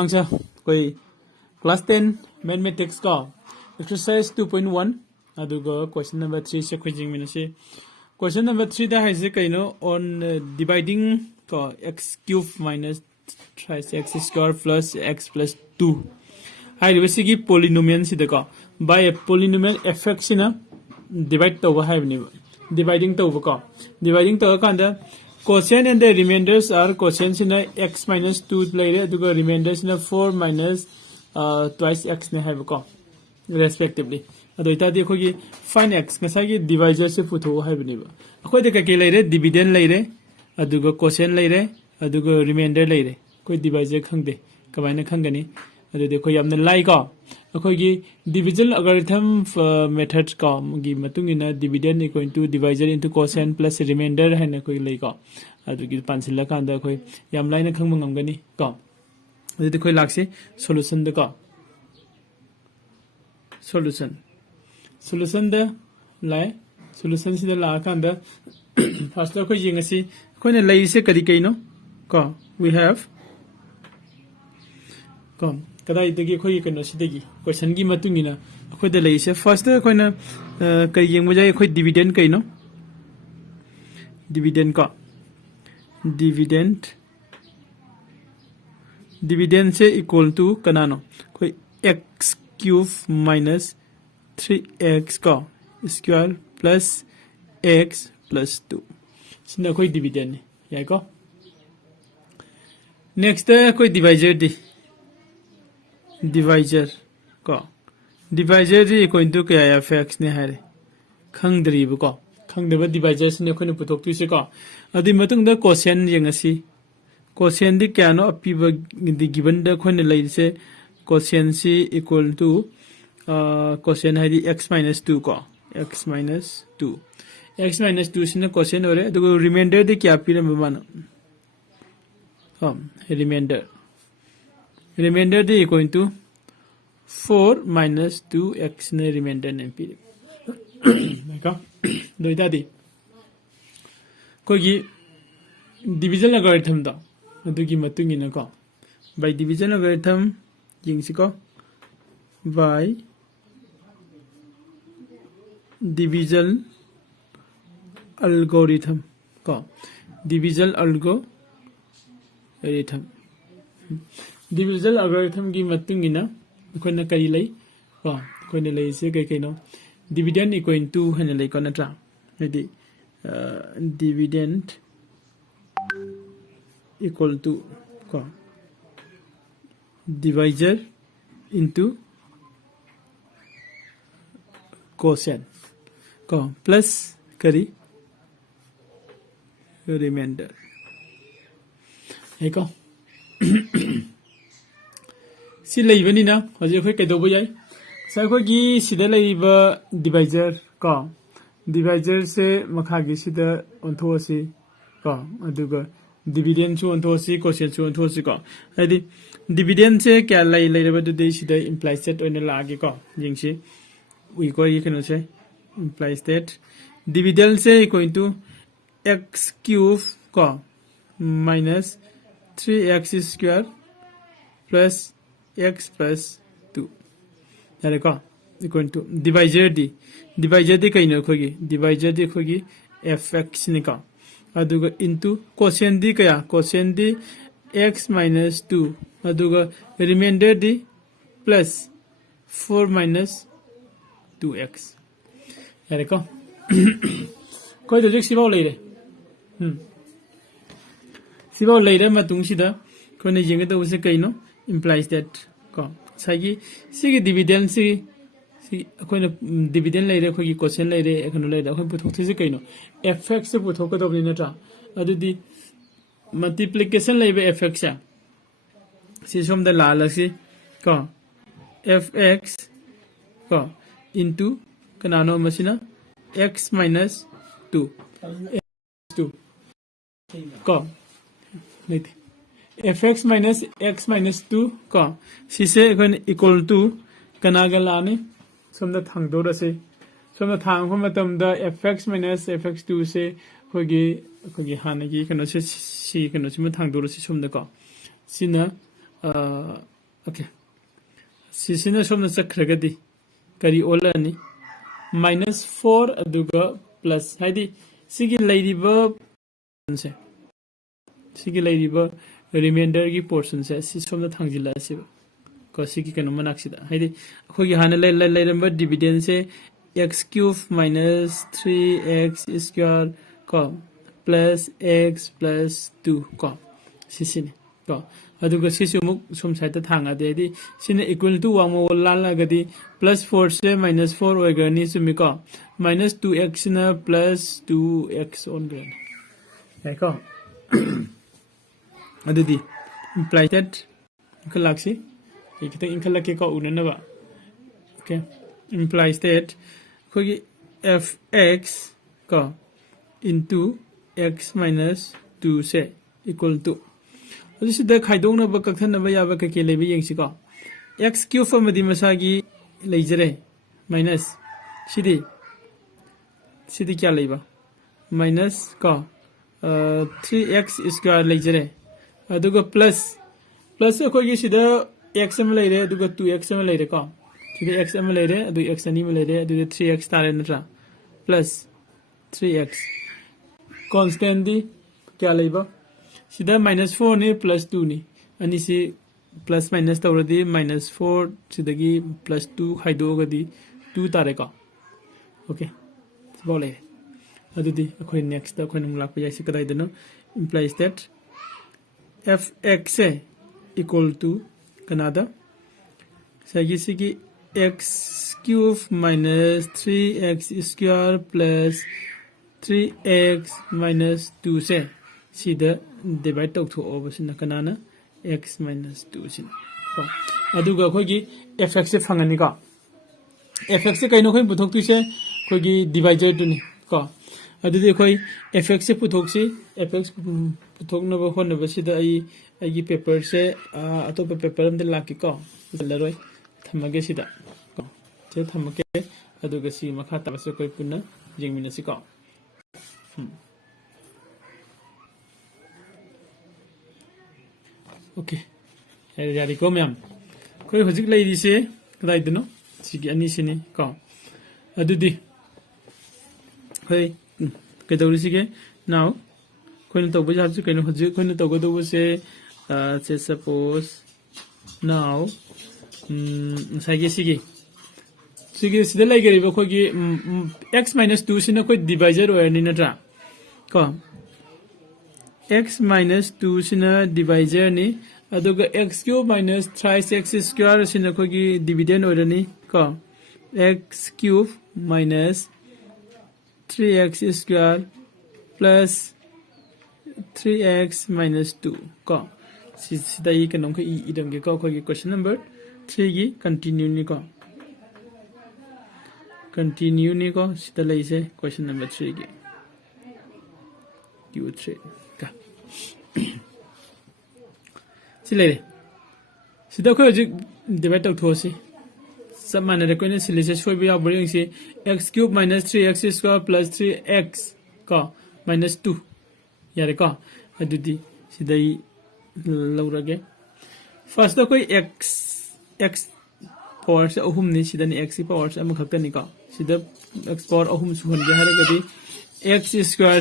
Angsa koi class 10 mathematics ka exercise 2.1 aduga question number 3 se khojing min se question number 3 da hai se kaino on dividing ka x cube minus thrice x square plus x plus 2 hai basically polynomial si da ka by a polynomial fx ina divide to hai ni dividing to ka dividing to ka da quotient and the remainders are quotients in x minus 2 later aduga remainders in 4 minus twice x ne have ko respectively ado ita de khogi find x ngasai gi divisor se putho have ni ba akhoi de ka ke laire dividend laire aduga quotient laire aduga remainder laire koi divisor khangde kabaina khangani ado de khoi yamna lai ko akhoi gi division algorithm method ko gi matung ina dividend equal to divisor into quotient plus remainder haina koi lai ko ado gi pansila kan da khoi yam laina khangma ngamgani ko ado de khoi lakse solution de ko solution da lai solution si da la kan da first khoi jingasi khoi na lai se kari kai no ko we have ko kadai dagi khoi kano sidagi question gi matungina khoi da lai se first khoi na kai yeng mo jai khoi dividend kai no dividend ko dividend se equal to kanano khoi x cube minus 3x ko square plus x plus 2 sina khoi dividend ne yai ko next khoi divisor di divisor ko divisor di equal to kya fx ne hare khangdri bu ko khangdeba divisor sine khoi ne putok tu se ko adi matung da quotient yengasi quotient di kya no apiba di given da khoi ne lai se quotient si equal to quotient hai x minus 2 ko x minus 2 sine quotient ore adu remainder de kya pira mano remainder de equal to 4 minus 2x ne remainder ne pira naka doida di kogi division algorithm da adu gi matung ina ko by division algorithm jingsi ko by division algorithm ko division algorithm gi matung ina khona kai lai ko khona lai se kai kai no dividend equal to hana lai ko natra edi dividend equal to ko divisor into quotient ko plus kari remainder eko si leibani na hoje khoi kai do boyai sai khoi gi sida leiba divisor ko divisor se makha gi sida ontho si ko aduga dividend chu ontho si quotient chu ontho si ko adi dividend se kya lai leiraba de sida implies that oina lagi ko jingsi we ko you can say implies that dividend se equal to x cube ko minus 3x square plus x plus 2 yare ko equal to divisor di kaino khogi divisor di khogi fx ni ka aduga into quotient di kaya quotient di x minus 2 aduga remainder di plus 4 minus 2x yare ko koi de sibao leire sibao leire matung sida kone jeng da use kaino implies that ko sagi sigi dividend si akoina dividend leire khoi quotient leire ekhono leire khoi puthok thise kaino fx se puthok da bni nata adudi multiplication leibe fx ya si som da la si ko fx ko into kanano masina x minus 2 ko lete fx minus x minus 2 ko si se kon equal to kanaga lane somda thangdo ra se somda thang phom matam da fx minus fx2 se khogi hanagi kano se si kano sima thangdo ra se somda ko sina okay सिसिना सोमना चक्रगदी करी ओलनी -4 अदुगा plus हाइदी सिगी लैरिबा से सिगी लैरिबा reminder की portion से सि सोमना थांजिला सिबा को सिगी कनो मनाक्सिदा हाइदी अखोगी हाना लैरंबा डिविडेंड से x³ - 3x स्क्वायर को प्लस x प्लस 2 को सिसिने को अदुगा सिसु मुक सोम side Thanga देदी cine equal to वामो लालागदी +4 से -4 ओइगनी सुमि को -2x ना +2x ओनग्रन याको अदुदी इम्प्लाइ दैट इखलाक्सी इखते इखलाके को उननबा ओके implies that खोगी fx को into x minus 2 से equal to अदिसिदा खाइदोंनबा कखनबा याबा कके लेबि यंगसिको x³ फमदि मसागी लेजरे माइनस सिदी क्या लेबा माइनस को 3x स्क्वायर लेजरे अदुगा प्लस खोगी सिदा x एम लेरे अदुगा 2x एम लेरे को सिदा x एम लेरे अदु x अनि म लेरे अदु 3x तारे नत्रा प्लस 3x कांस्टेंट दी क्या लेबा सिदा -4 ने +2 ने अनि सि प्लस माइनस तौरदी -4 सिदगी +2 खाइदोगदी 2 तारे को ओके बोले अदुदी अखोय नेक्स्ट अखोय नुम लाप याइसे कदाइदनो implies that fx equal to कनादा सगी x³ minus 3x square plus 3x minus 2 से सीधा डिवाइड तौथोब सिना कनाना x minus 2 सिना अदुगा खोगी fx से फंगनी का fx से कइनो खोय पुथोक्तु से खोगी डिवाइडर दुनी का अदुदि खोय fx से पुथोक्सी fx पुथोकनबा होनबा सिदा आई पेपर से अतोप पेपर अमदे लाकी को लरोय थमगे सिदा को से थमके अदुगा सि मखा तबसे कोय पुन्ना जेंगमिनसि को ओके यारी को मैम कोई हजिक लैरि से कदाइ दनो सिगी अनि सिने को अदुदि होय केदौरि सिगे नाउ कोइन तौबो जाबसु कइनो हजिक कोइन तौगो दबो से सपोज नाउ साइगे सिगी सिदा लाइगरिबो खोगी x - 2 सिना कोइ डिवाइजर ओयरनि नत्रा को x - 2 सिना डिवाइजर नि अदुगा x³ - 3x स्क्वायर सिना खोगी डिविडेंड ओयरनि को x³ - 3x square plus 3x minus 2 को सिदा ई कनों को ई दंगे को खोगी क्वेश्चन नंबर 3 की कंटिन्यू नि को सिदा लैसे क्वेश्चन नंबर 3 की Q3 का सिले सिदा को हजि डिवाइड तौथोसी सब माने कोइने सिलेसे सोइबि याबरिं से x³ - 3x square plus 3x को -2 यारे को अदुदी सिदाई लौरगे फर्स्ट तो कोई x पावर से अहुम नि सिदानी x पावर से अमखक तनी को सिदा x पावर अहुम सुहनगे हारगदी x स्क्वायर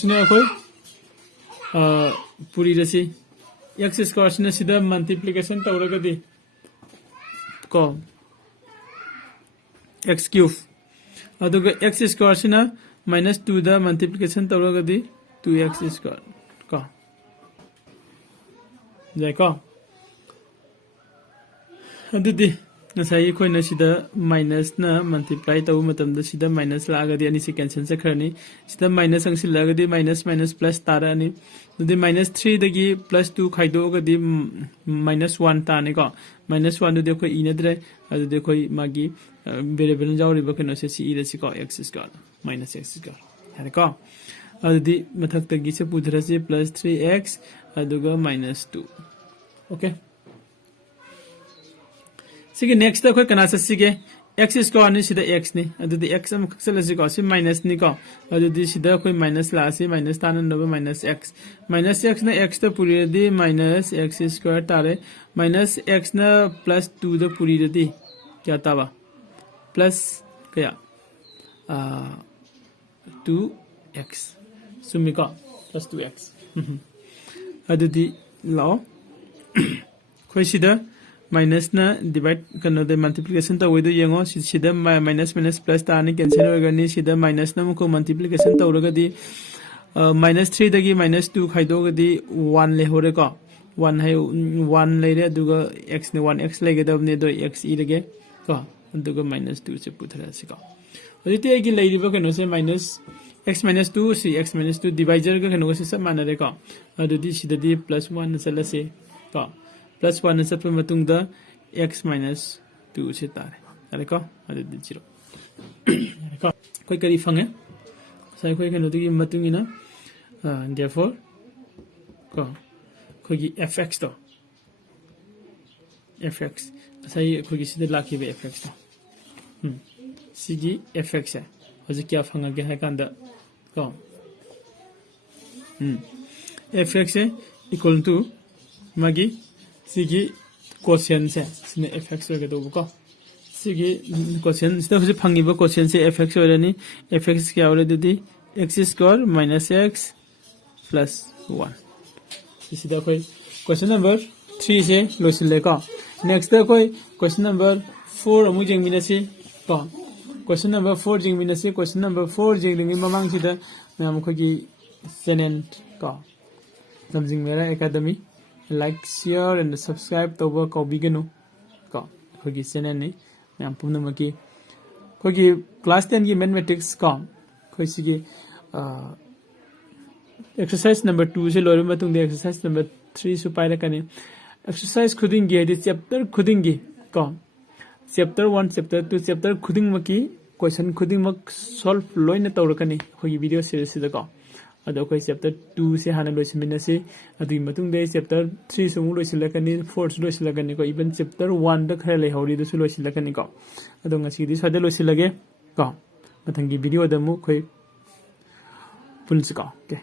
सिना कोई पूरी रसी x स्क्वायर सिना सिदा मल्टीप्लिकेशन तौरगदी को x³ अदुगा x स्क्वायर सिना -2 दा मल्टीप्लिकेशन तौरगदी 2x स्क्वायर को जायको अदुदी नसाई खोइना सिदा माइनस ना मल्टीप्लाई तौ मतम द सिदा माइनस लागदी अनि से कैंसिल से खरनी सिदा माइनस अंग लागदी माइनस प्लस तारानी दुदी -3 दगी +2 खाइदोगदी -1 ताने को -1 दुदी खोइ इनद्रे अदुदी खोइ मागी वेरिएबल जावरिबो कनो से सी इरसी को x स्क्वायर -x स्क्वायर है को अदुदी मथक तगी से पुधरसे +3x अदुगा -2 ओके सिगे नेक्स्ट तक कना से सिगे x square ni sida x ni adudi x am khaksala ko si minus ni ko adudi sida koi minus la si minus tan no minus x na x ta puri di minus x square tare minus x na plus 2 da puri di kya ta ba plus kya 2x sumi ko plus 2x adudi lao koi sida minus na divide kano de multiplication ta wedo yengo sida minus minus plus ta ni cancel ogani sida minus na ko multiplication ta uraga di minus 3 dagi minus 2 khaido gadi 1 le hore ko 1 hai 1 le re aduga x ne 1x le ge dabne do x e lege ko aduga minus 2 se puthara si ko odite agi le riba kano se minus x minus 2 si x minus 2 divisor ga kano se sab manare ko adudi sida di plus 1 sala se ko plus 1 sa pa matung da x minus 2 se tare tare ko adudi 0 ko koi kari fange sai koi kano di matung ina therefore ko koi gi fx to fx sai koi gi sida laki be fx to sigi fx है hoji kya fanga ge ha kanda ko fx है equal to magi sigi quotient se sine fx ho ge do ko sigi quotient sida hoji phangi ba quotient se fx ho rani fx kya ho re di x square minus x plus 1 sida koi question number 3 se losil le ko next da koi question number 4 amu jeng mina se ko question number 4 jing mina se question number 4 jing lingi mamang sida nam ko gi channel ko samjing mera academy like share and subscribe to ba ko bigenu ko ko gi channel ni nam pumna ma ki ko gi class 10 gi mathematics ko ko si gi exercise number 2 se lori matung de exercise number 3 su pai rakani exercise khuding gi de chapter khuding gi ko chapter 1 chapter 2 chapter khuding ma ki question khuding mak solve loina tawrakani khoi video series da ko ado khoi chapter 2 se hana loisimina se adi matung de chapter 3 su mu loisilakani 4 su loisilakani ko even chapter 1 da khare lai hori da su loisilakani ko ado ngasi di sada loisilage ko mathangi video da mu khoi punsi ko okay